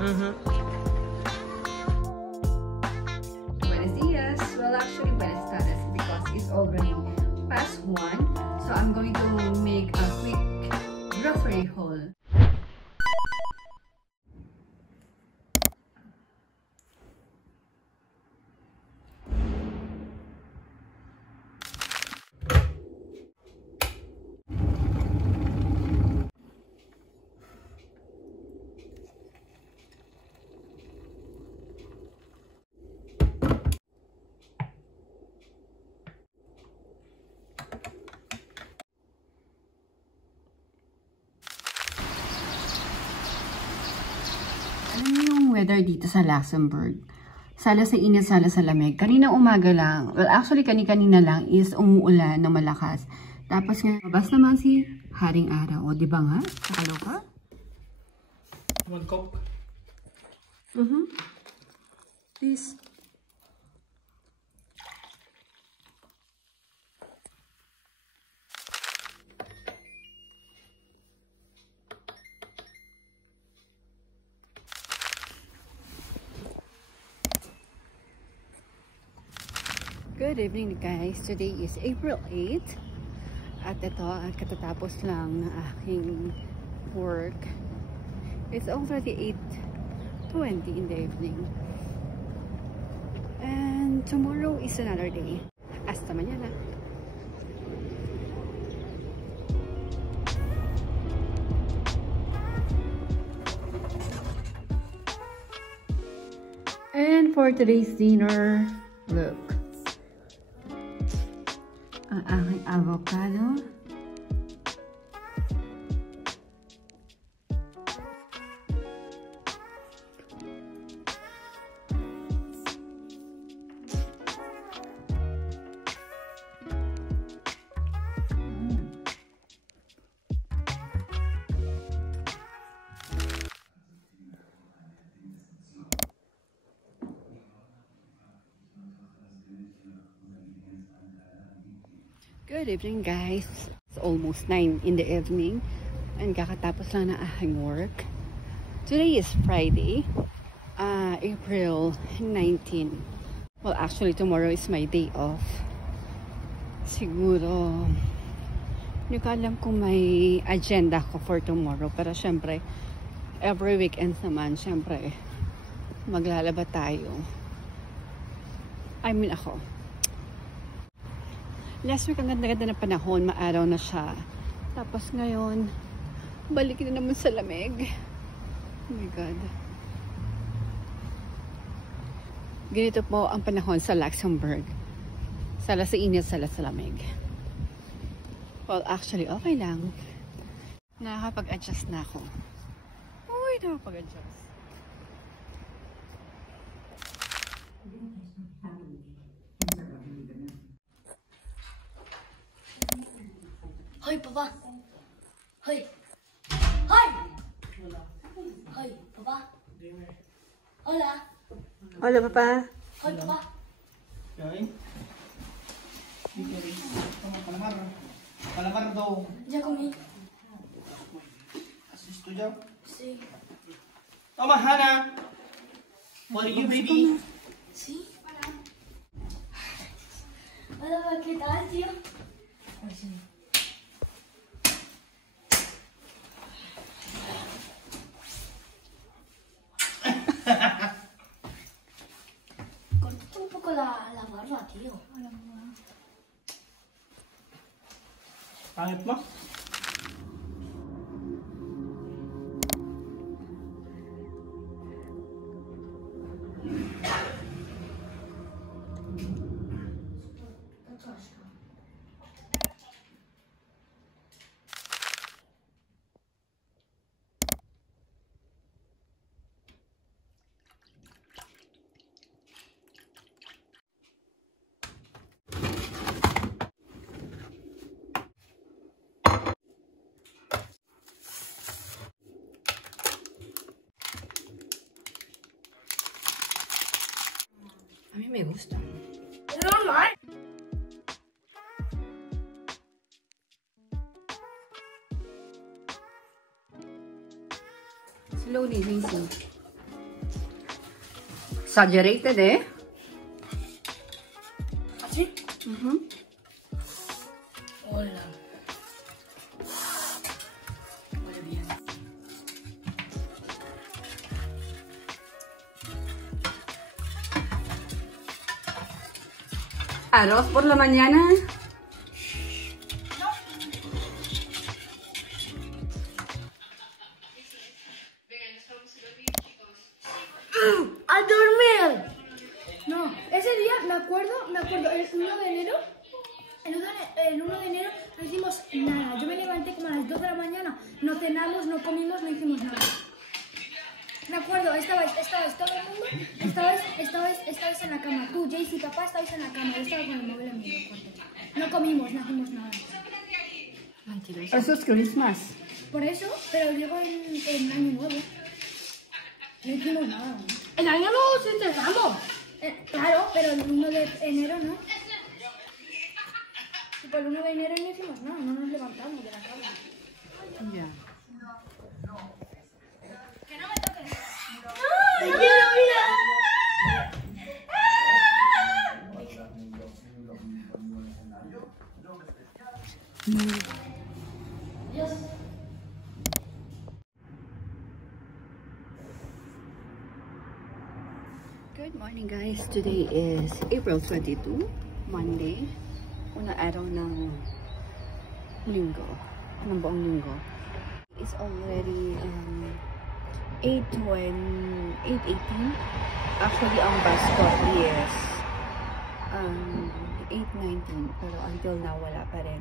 Buenos dias. Well, actually, buenas tardes because it's already past 1. So I'm going to make a quick grocery haul. Alam niyo yung weather dito sa Luxembourg? Sala sa init, sala sa lamig. Kanina umaga lang, well actually kanina lang is umuulan na malakas. Tapos nga, mabas naman si Haring Araw. O diba nga? Nakaloka? Mag-coke? Please. Good evening guys. Today is April 8. At ito, katatapos lang na aking work. It's already 8:20 in the evening. And tomorrow is another day. Hasta mañana. And for today's dinner, look. Ang aking avocado. Good evening guys. It's almost 9 in the evening and kakatapos lang na aking work. Today is Friday, April 19. Well actually tomorrow is my day off. Siguro hindi ko alam kung may agenda ko for tomorrow, pero syempre every weekend naman syempre maglalaba tayo. I mean ako. Last week, ang ganda-ganda na panahon, maaraw na siya. Tapos ngayon, balik na naman sa lamig. Oh my God. Ganito po ang panahon sa Luxembourg. Sala sa init, sala sa lamig. Well, actually, okay lang. Nakakapag-adjust na ako. Uy, nakakapag-adjust. Hoy, Papa! Hoy! Hoy! Hoy, Papa! Hola! Hola, Papa. Hoy, Papa! Okay. Calamar. Calamar daw. Ya comí. ¿Has visto ya? Sí. Toma, Hannah. What are you, baby? ¿Sí? Hola, ¿qué tal, tío? Pues sí. Corta un poco la barba, tío. Pangit mo? A mí me gusta. Normal. Slowly, Macy. Exaggerated eh. ¿Así? Hola. Huele bien. Arroz por la mañana. ¡A dormir! No, ese día me acuerdo, el 1 de enero, el 1 de enero no hicimos nada. Yo me levanté como a las 2 de la mañana, no cenamos, no comimos, no hicimos nada. Me acuerdo, estabais todo el mundo, estabais en la cama. Tú, Jace y papá estabais en la cama, yo estaba con el móvil en mi cuarto. No comimos, no hicimos nada. Eso es Christmas. Por eso, pero digo en Año Nuevo. No hicimos nada. En Año Nuevo sí celebramos. Claro, pero el 1 de enero no. Y por el 1 de enero no hicimos nada, no nos levantamos de la cama. Ya. ¡Que no me toques! ¡No! ¡No quiero mirar! Dios. Good morning guys. Today is April 22, Monday. Unang araw ng linggo. Ng buong linggo. It's already 8:18. Actually, ang bus ko is 8:19. Pero until now, wala pa rin.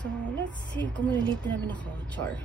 So, let's see kung malilate na namin ako. Char.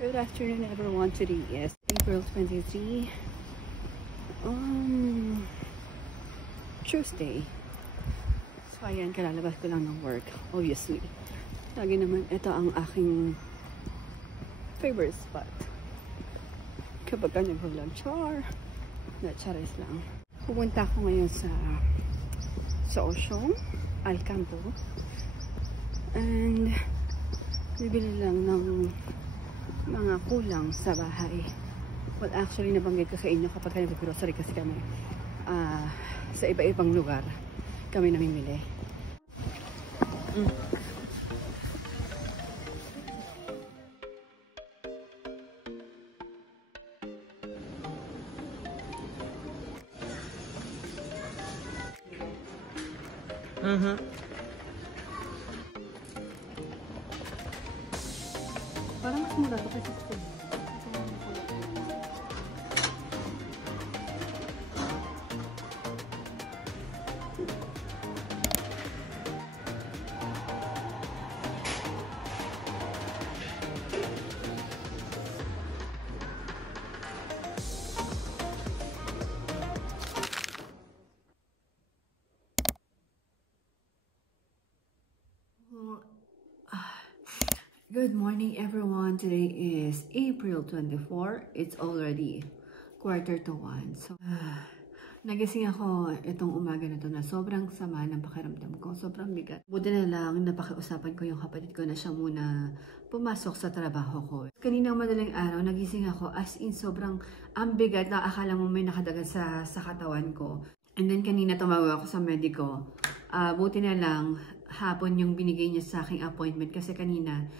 Good afternoon everyone. Today is April 23. Tuesday. So, ayan, kalalabas ko lang ng work. Obviously. Lagi naman, ito ang aking favorite spot. Kapag ka nag-vlog, char. Na charis lang. Pupunta ako ngayon sa Ocean, Alcampo. And, bibili lang ng mga kulang sa bahay. Well, actually, nabanggit ko sa inyo kapag nag-grocery kasi kami sa iba-ibang lugar kami namimili. Parang mas mura ito kasi sa Good morning everyone. Today is April 24. It's already 1:45. So, nagising ako itong umaga na to na sobrang sama ng pakiramdam ko. Sobrang bigat. Buti na lang napakiusapan ko yung kapatid ko na siya muna pumasok sa trabaho ko. Kaninang madaling araw, nagising ako as in sobrang bigat na akala mo may nakadagan sa katawan ko. And then kanina tumawag ako sa mediko. Buti na lang hapon yung binigay niya sa aking appointment kasi kanina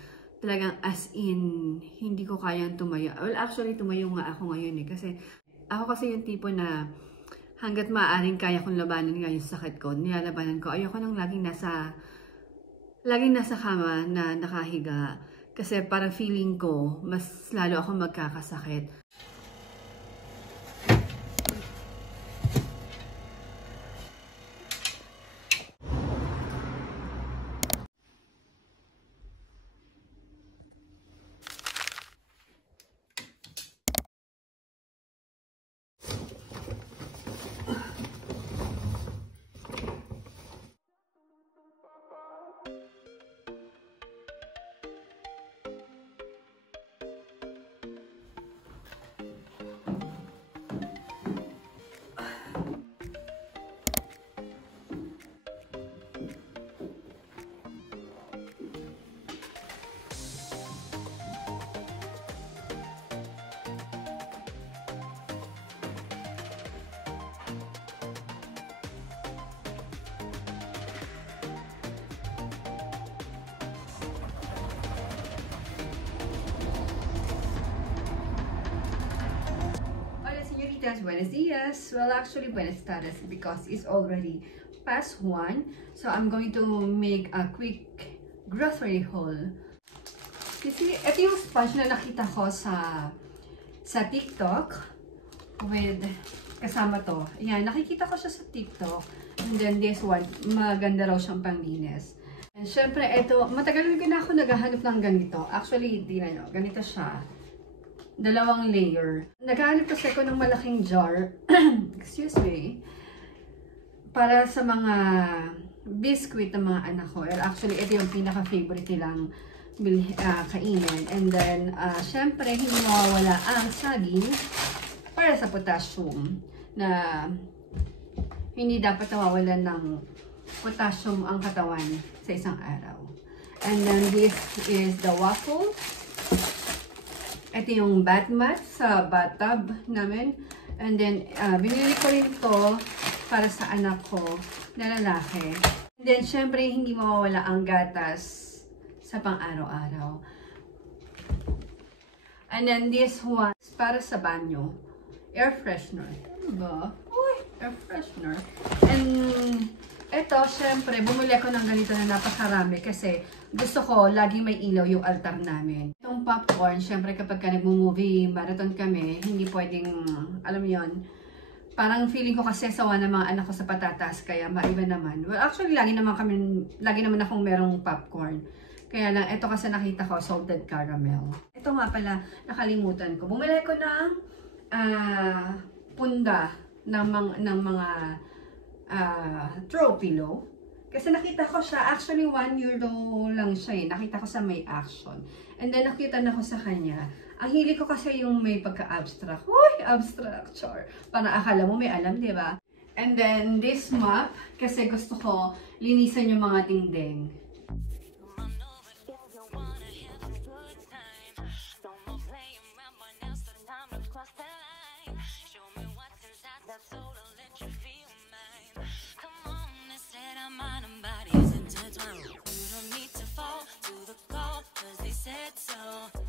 talagang as in, hindi ko kayang tumayo. Well, actually, tumayo nga ako ngayon eh. Ako kasi yung tipo na hanggat maaaring kaya kong labanan nga yung sakit ko, nilalabanan ko. Ayoko nang laging nasa kama na nakahiga. Kasi parang feeling ko, mas lalo ako magkakasakit. noches, buenos dias. Well, actually, buenas tardes because it's already past 1. So, I'm going to make a quick grocery haul. Kasi, ito yung sponge na nakita ko sa TikTok with kasama to. Ayan, nakikita ko siya sa TikTok. And then this one, maganda raw siyang panglinis. And syempre, ito, matagal na ako naghahanap ng ganito. Actually, di na nyo, ganito siya. 2 layer. Naghahanap kasi ako ng malaking jar. Excuse me. Para sa mga biscuit ng mga anak ko. Actually, ito yung pinaka-favorite nilang kainin. And then, syempre, hindi mawawala ang saging para sa potassium na hindi dapat nawawalan ng potassium ang katawan sa isang araw. And then, this is the waffle. Ito yung bath mat sa bathtub namin. And then, binili ko rin to para sa anak ko na lalaki. And then, syempre, hindi mawawala ang gatas sa pang-araw-araw. And then, this one is para sa banyo. Air freshener. Ano ba? Uy, air freshener. And, ito, syempre, bumili ako ng ganito na napakarami kasi gusto ko, laging may ilaw yung altar namin. Itong popcorn, syempre kapag ka nag-movie, marathon kami, hindi pwedeng, alam mo yun, parang feeling ko kasi sawa ng mga anak ko sa patatas, kaya maiba naman. Well, actually, lagi naman akong merong popcorn. Kaya lang, ito kasi nakita ko, salted caramel. Ito nga pala, nakalimutan ko. Bumili ko ng punda ng mga throw pillow. Kasi nakita ko siya, actually 1 euro lang siya eh. Nakita ko sa May Action. And then nakita na ko sa kanya. Ang hili ko kasi yung may pagka-abstract. Uy, abstract, char. Parang akala mo may alam, di ba? And then this mop, kasi gusto ko linisan yung mga dingding. So